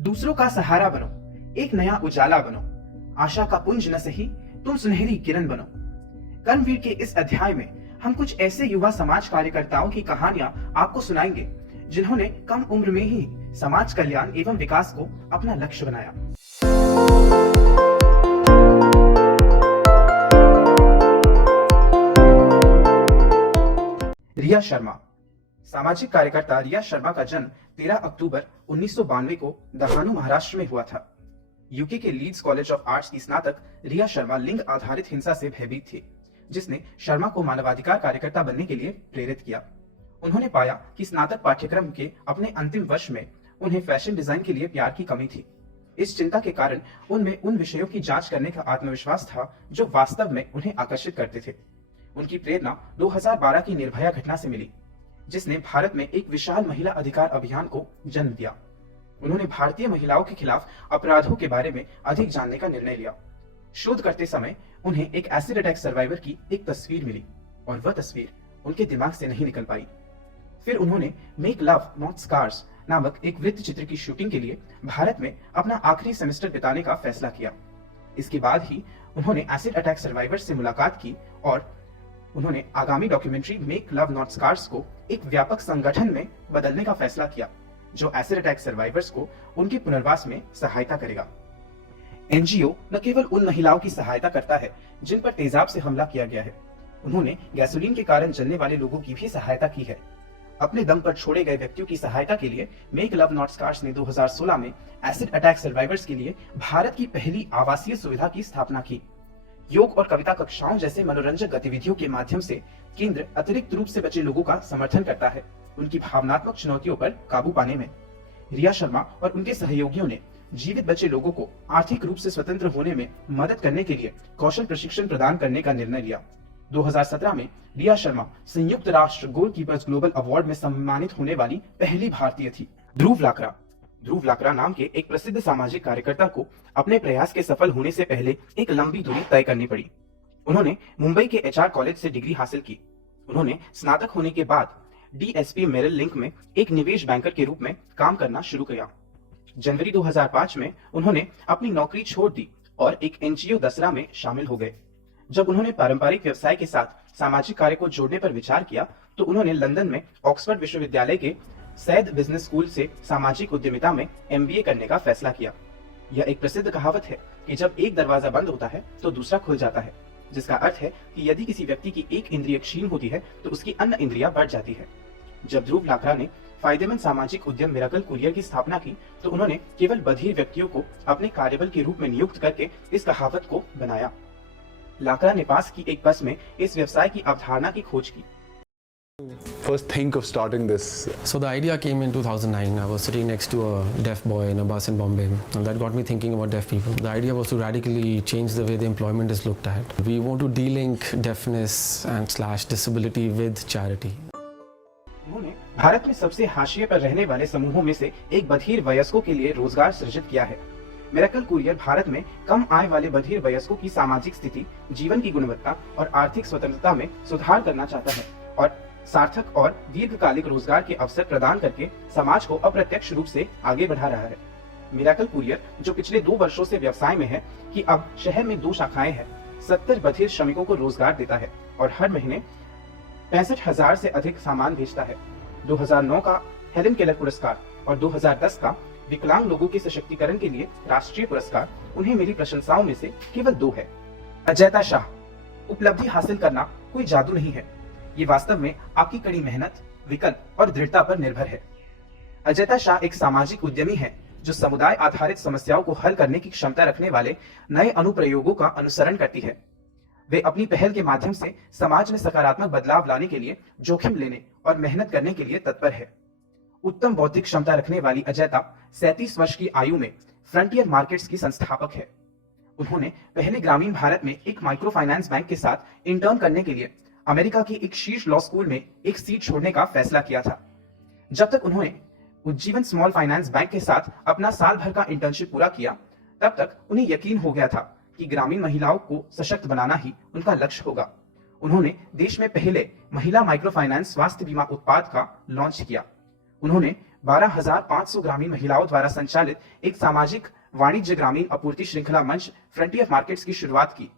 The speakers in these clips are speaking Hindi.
दूसरों का सहारा बनो, एक नया उजाला बनो, आशा का पुंज न सही तुम सुनहरी किरण बनो। कर्मवीर के इस अध्याय में हम कुछ ऐसे युवा समाज कार्यकर्ताओं की कहानियां आपको सुनाएंगे जिन्होंने कम उम्र में ही समाज कल्याण एवं विकास को अपना लक्ष्य बनाया। रिया शर्मा। सामाजिक कार्यकर्ता रिया शर्मा का जन्म 13 अक्टूबर 1992 को दहानू, महाराष्ट्र में हुआ था। यूके के लीड्स कॉलेज ऑफ आर्ट्स की स्नातक रिया शर्मा लिंग आधारित हिंसा से भयभीत थी, जिसने शर्मा को मानवाधिकार कार्यकर्ता बनने के लिए प्रेरित किया। उन्होंने पाया कि स्नातक पाठ्यक्रम के अपने अंतिम वर्ष में उन्हें फैशन डिजाइन के लिए प्यार की कमी थी। इस चिंता के कारण उनमें उन विषयों की जांच करने का आत्मविश्वास था जो वास्तव में उन्हें आकर्षित करते थे। उनकी प्रेरणा 2012 की निर्भया घटना से मिली, जिसने भारत में एक विशाल महिला अधिकार अभियान को जन्म दिया। उन्होंने भारतीय महिलाओं के खिलाफ अपराधों के बारे में अधिक जानने का निर्णय लिया। शोध करते समय उन्हें एक एसिड अटैक सर्वाइवर की एक तस्वीर मिली और वह तस्वीर उनके दिमाग से नहीं निकल पाई। फिर उन्होंने मेक लव नॉट स्कार्स नामक एक वृत्त चित्र की शूटिंग के लिए भारत में अपना आखिरी सेमेस्टर बिताने का फैसला किया। इसके बाद ही उन्होंने एसिड अटैक सर्वाइवर से मुलाकात की और उन्होंने आगामी documentary make love not scars को एक व्यापक संगठन में बदलने का फैसला किया जो एसिड अटैक सर्वाइवर्स को उनके पुनर्वास में सहायता करेगा। एनजीओ न केवल उन महिलाओं की सहायता करता है जिन पर तेजाब से हमला किया गया है, उन्होंने गैसोलीन के कारण जलने वाले लोगों की भी सहायता की है। अपने दम पर छोड़े गए व्यक्तियों की सहायता के लिए मेक लव नॉट स्कार्स ने 2016 में एसिड अटैक सर्वाइवर्स के लिए भारत की पहली आवासीय सुविधा की स्थापना की। योग और कविता कक्षाओं जैसे मनोरंजक गतिविधियों के माध्यम से केंद्र अतिरिक्त रूप से बचे लोगों का समर्थन करता है उनकी भावनात्मक चुनौतियों पर काबू पाने में। रिया शर्मा और उनके सहयोगियों ने जीवित बचे लोगों को आर्थिक रूप से स्वतंत्र होने में मदद करने के लिए कौशल प्रशिक्षण प्रदान करने का निर्णय लिया। 2017 में रिया शर्मा संयुक्त राष्ट्र गोलकीपर्स ग्लोबल अवार्ड में सम्मानित होने वाली पहली भारतीय थी। ध्रुव लाकरा नाम के एक प्रसिद्ध सामाजिक कार्यकर्ता को अपने प्रयास के सफल होने से पहले एक लंबी दूरी तय करनी पड़ी। उन्होंने मुंबई के एचआर कॉलेज से डिग्री हासिल की। उन्होंने स्नातक होने के बाद डीएसपी मेरिल लिंक में एक निवेश बैंकर के रूप में काम करना शुरू किया। जनवरी 2005 में उन्होंने अपनी नौकरी छोड़ दी और एक एनजीओ दसरा में शामिल हो गए। जब उन्होंने पारंपरिक व्यवसाय के साथ सामाजिक कार्य को जोड़ने पर विचार किया तो उन्होंने लंदन में ऑक्सफोर्ड विश्वविद्यालय के सैद बिजनेस स्कूल से सामाजिक उद्यमिता में एमबीए करने का फैसला किया। यह एक प्रसिद्ध कहावत है कि जब एक दरवाजा बंद होता है तो दूसरा खुल जाता है, जिसका अर्थ है कि यदि किसी व्यक्ति की एक इंद्रिय क्षीण होती है तो उसकी अन्य इंद्रियां बढ़ जाती है। जब ध्रुव लाकरा ने फायदेमंद सामाजिक उद्यम मिरेकल कुरियर की स्थापना की तो उन्होंने केवल बधिर व्यक्तियों को अपने कार्यबल के रूप में नियुक्त करके इस कहावत को बनाया। लाकरा ने पास की एक बस में इस व्यवसाय की अवधारणा की खोज की। First think of starting this? So the idea came in 2009. I was sitting next to a deaf boy in a bus in Bombay, and that got me thinking about deaf people. The idea was to radically change the way the employment is looked at. We want to de-link deafness and / disability with charity. उन्होंने भारत में सबसे हाशिए पर रहने वाले समूहों में से एक बधिर वयस्कों के लिए रोजगार सृजित किया है। मिरेकल कुरियर भारत में कम आय वाले बधिर वयस्कों की सामाजिक स्थिति, जीवन की गुणवत्ता और आर्थिक स्वतंत्रता में सुधार करना चाहता है और सार्थक और दीर्घकालिक रोजगार के अवसर प्रदान करके समाज को अप्रत्यक्ष रूप से आगे बढ़ा रहा है। मिरेकल कुरियर, जो पिछले 2 वर्षों से व्यवसाय में है, कि अब शहर में 2 शाखाएं हैं, 70 बधिर श्रमिकों को रोजगार देता है और हर महीने 65,000 से अधिक सामान भेजता है। 2009 का हेलेन केलर पुरस्कार और 2010 का विकलांग लोगों के सशक्तिकरण के लिए राष्ट्रीय पुरस्कार उन्हें मिली प्रशंसाओं में से केवल 2 है। अजैता शाह। उपलब्धि हासिल करना कोई जादू नहीं है, ये वास्तव में आपकी कड़ी मेहनत, विकल्प और दृढ़ता पर निर्भर है। अजैता शाह एक सामाजिक उद्यमी है जो समुदाय आधारित समस्याओं को हल करने की क्षमता रखने वाले नए अनुप्रयोगों का अनुसरण करती है। वे अपनी पहल के माध्यम से समाज में सकारात्मक बदलाव लाने के लिए जोखिम लेने और मेहनत करने के लिए तत्पर है। उत्तम बौद्धिक क्षमता रखने वाली अजैता 37 वर्ष की आयु में फ्रंटियर मार्केट्स की संस्थापक है। उन्होंने पहले ग्रामीण भारत में एक माइक्रो फाइनेंस बैंक के साथ इंटर्न करने के लिए अमेरिका की एक शीर्ष लॉ स्कूल में एक सीट छोड़ने का फैसला किया था। जब तक उन्होंने उज्जीवन स्मॉल फाइनेंस बैंक के साथ अपना साल भर का इंटर्नशिप पूरा किया, तब तक उन्हें यकीन हो गया था कि ग्रामीण महिलाओं को सशक्त बनाना ही उनका लक्ष्य होगा। उन्होंने देश में पहले महिला माइक्रो फाइनेंस स्वास्थ्य बीमा उत्पाद का लॉन्च किया। उन्होंने 12,500 ग्रामीण महिलाओं द्वारा संचालित एक सामाजिक वाणिज्य ग्रामीण आपूर्ति श्रृंखला मंच फ्रंटियर मार्केट्स की शुरुआत की,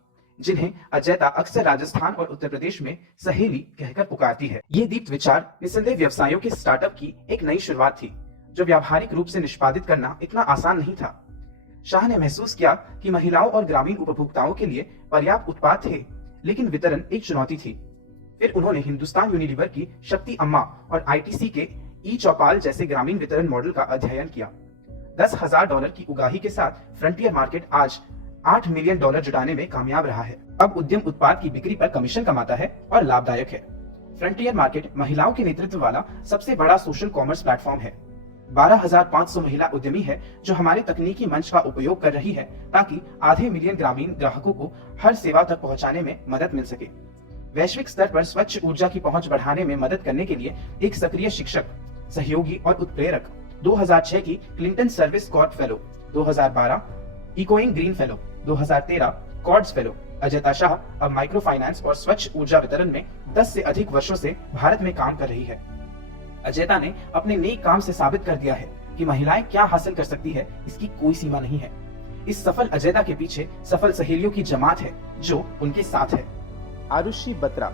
जिन्हें अजैता अक्सर राजस्थान और उत्तर प्रदेश में सहेली कहकर पुकारती है। ये दीप्त विचार निस्संदेह व्यवसायों के स्टार्टअप की एक नई शुरुआत थी, जो व्यावहारिक रूप से निष्पादित करना इतना आसान नहीं था। शाह ने महसूस किया कि महिलाओं और ग्रामीण उपभोक्ताओं के लिए पर्याप्त उत्पाद थे, लेकिन वितरण एक चुनौती थी। फिर उन्होंने हिंदुस्तान यूनिलीवर की शक्ति अम्मा और आईटीसी के ई चौपाल जैसे ग्रामीण वितरण मॉडल का अध्ययन किया। $10,000 की उगाही के साथ फ्रंटियर मार्केट आज $8 मिलियन जुटाने में कामयाब रहा है। अब उद्यम उत्पाद की बिक्री पर कमीशन कमाता है और लाभदायक है। फ्रंटियर मार्केट महिलाओं के नेतृत्व वाला सबसे बड़ा सोशल कॉमर्स प्लेटफॉर्म है। 12,500 महिला उद्यमी है जो हमारे तकनीकी मंच का उपयोग कर रही है, ताकि आधे मिलियन ग्रामीण ग्राहकों को हर सेवा तक पहुंचाने में मदद मिल सके। वैश्विक स्तर पर स्वच्छ ऊर्जा की पहुंच बढ़ाने में मदद करने के लिए एक सक्रिय शिक्षक, सहयोगी और उत्प्रेरक, 2006 की Clinton service corps fellow, 2012 echoing green fellow, 2013 Cordes fellow, Ajaita Shah अब माइक्रो फाइनेंस और स्वच्छ ऊर्जा वितरण में 10 से अधिक वर्षों से भारत में काम कर रही है। अजैता ने अपने नए काम से साबित कर दिया है कि महिलाएं क्या हासिल कर सकती है, इसकी कोई सीमा नहीं है। इस सफल अजैता के पीछे सफल सहेलियों की जमात है जो उनके साथ है। आरुषि बत्रा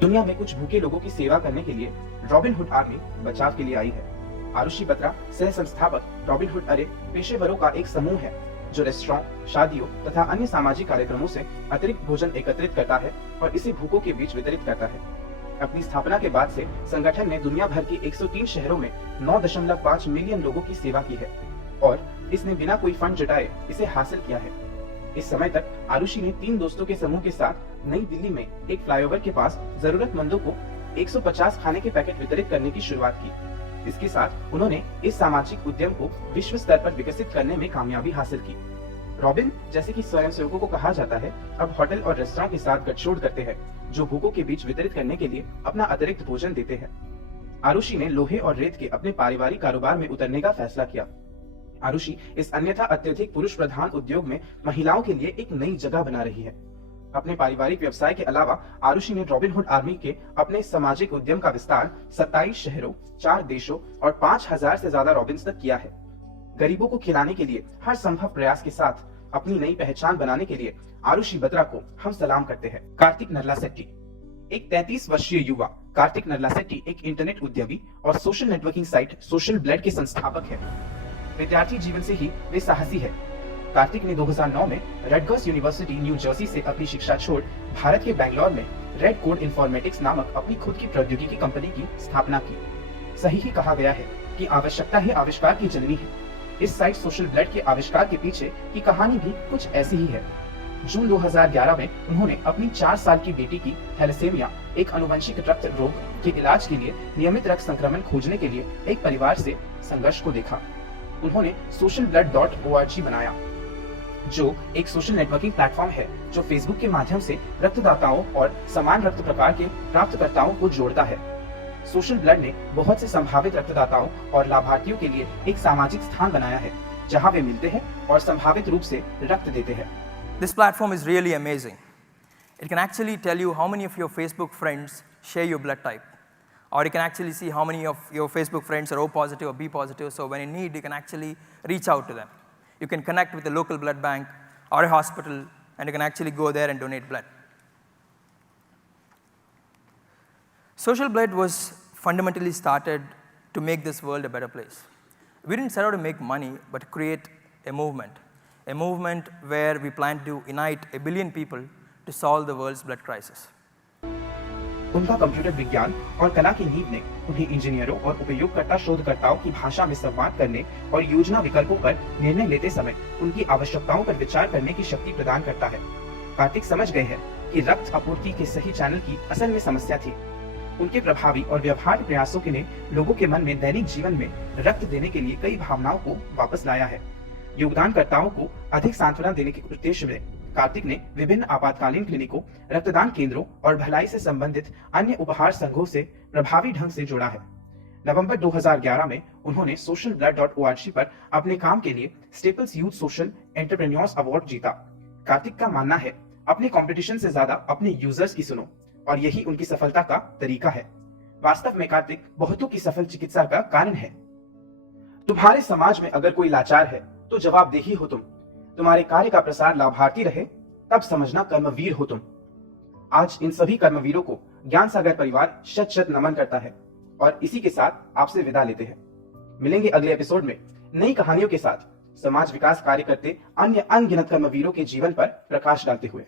दुनिया में कुछ भूखे लोगों की सेवा करने के लिए रॉबिनहुड आर्मी बचाव के लिए आई है। आरुषि बत्रा सह संस्थापक रॉबिनहुड अरे पेशेवरों का एक समूह है जो रेस्टोरेंट, शादियों तथा अन्य सामाजिक कार्यक्रमों से अतिरिक्त भोजन एकत्रित करता है और इसे भूखों के बीच वितरित करता है। अपनी स्थापना के बाद से संगठन ने दुनिया भर के 103 शहरों में 9.5 मिलियन लोगों की सेवा की है और इसने बिना कोई फंड जुटाए इसे हासिल किया है। इस समय तक आरुषि ने 3 दोस्तों के समूह के साथ नई दिल्ली में एक फ्लाईओवर के पास जरूरतमंदों को 150 खाने के पैकेट वितरित करने की शुरुआत की। इसके साथ उन्होंने इस सामाजिक उद्यम को विश्व स्तर पर विकसित करने में कामयाबी हासिल की। रॉबिन, जैसे कि स्वयंसेवकों को कहा जाता है, अब होटल और रेस्तरां के साथ गठजोड़ करते हैं जो भूखों के बीच वितरित करने के लिए अपना अतिरिक्त भोजन देते हैं। आरुषि ने लोहे और रेत के अपने पारिवारिक कारोबार में उतरने का फैसला किया। आरुषि इस अन्यथा अत्यधिक पुरुष प्रधान उद्योग में महिलाओं के लिए एक नई जगह बना रही है। अपने पारिवारिक व्यवसाय के अलावा आरुषि ने रॉबिनहुड आर्मी के अपने सामाजिक उद्यम का विस्तार 27 शहरों, 4 देशों और 5,000 से ज्यादा रॉबिन्स तक किया है। गरीबों को खिलाने के लिए हर संभव प्रयास के साथ अपनी नई पहचान बनाने के लिए आरुषि बत्रा को हम सलाम करते हैं। कार्तिक नरलासेट्टी एक 33 वर्षीय युवा कार्तिक नरलासेट्टी एक इंटरनेट उद्यमी और social networking site social blade के संस्थापक है। विद्यार्थी जीवन से ही वे साहसी है। कार्तिक ने 2009 में रेडगर्स यूनिवर्सिटी न्यू जर्सी से अपनी शिक्षा छोड़ भारत के बैंगलोर में रेड कोड इन्फॉर्मेटिक्स नामक अपनी खुद की प्रौद्योगिकी कंपनी की स्थापना की। सही ही कहा गया है कि आवश्यकता ही आविष्कार की जननी है। इस साइट सोशल ब्लेड के आविष्कार के पीछे की कहानी भी कुछ ऐसी ही है। जून 2011 में उन्होंने अपनी 4 साल की बेटी की थैलेसेमिया, एक अनुवंशिक रक्त रोग के इलाज के लिए नियमित रक्त संक्रमण खोजने के लिए एक परिवार से संघर्ष को देखा। उन्होंने socialblood.org बनाया, जो एक सोशल नेटवर्किंग प्लेटफॉर्म है जो फेसबुक के माध्यम से रक्तदाताओं और समान रक्त प्रकार के प्राप्तकर्ताओं को जोड़ता है। सोशल ब्लड ने बहुत से संभावित रक्तदाताओं और लाभार्थियों के लिए एक सामाजिक स्थान बनाया है जहां वे मिलते हैं और संभावित रूप से रक्त देते हैं। This platform is really amazing. It can actually tell you how many of your Facebook friends share your blood type. Or you can actually see how many of your Facebook friends are O positive or B positive, so when you need, you can actually reach out to them. You can connect with a local blood bank or a hospital, and you can actually go there and donate blood. Social Blood was fundamentally started to make this world a better place. We didn't set out to make money, but to create a movement where we plan to unite 1 billion people to solve the world's blood crisis. उनका कंप्यूटर विज्ञान और कला की नींव ने उन्हें इंजीनियरों और उपयोगकर्ता शोधकर्ताओं की भाषा में संवाद करने और योजना विकल्पों पर निर्णय लेते समय उनकी आवश्यकताओं पर विचार करने की शक्ति प्रदान करता है। कार्तिक समझ गए हैं कि रक्त आपूर्ति के सही चैनल की असल में समस्या थी। उनके प्रभावी और व्यवहार्य प्रयासों ने लोगों के मन में दैनिक जीवन में रक्त देने के लिए कई भावनाओं को वापस लाया है। योगदानकर्ताओं को अधिक सांत्वना देने के उद्देश्य में कार्तिक ने विभिन्न आपातकालीन क्लिनिकों, रक्तदान केंद्रों और भलाई से संबंधित अन्य उपहार संघों से प्रभावी ढंग से जोड़ा है। नवंबर 2011 में उन्होंने socialblood.org पर अपने काम के लिए staples youth social entrepreneurs award जीता। कार्तिक का मानना है, अपने कंपटीशन से ज्यादा अपने यूजर्स की सुनो, और यही उनकी सफलता का तरीका है। वास्तव में कार्तिक बहुतों की सफल चिकित्सा का कारण है। तुम्हारे समाज में अगर कोई लाचार है तो जवाबदेही हो तुम। तुम्हारे कार्य का प्रसार लाभार्थी रहे तब समझना कर्मवीर हो तुम। आज इन सभी कर्मवीरों को ज्ञान सागर परिवार शत शत नमन करता है और इसी के साथ आपसे विदा लेते हैं। मिलेंगे अगले एपिसोड में नई कहानियों के साथ, समाज विकास कार्य करते अन्य अनगिनत कर्मवीरों के जीवन पर प्रकाश डालते हुए।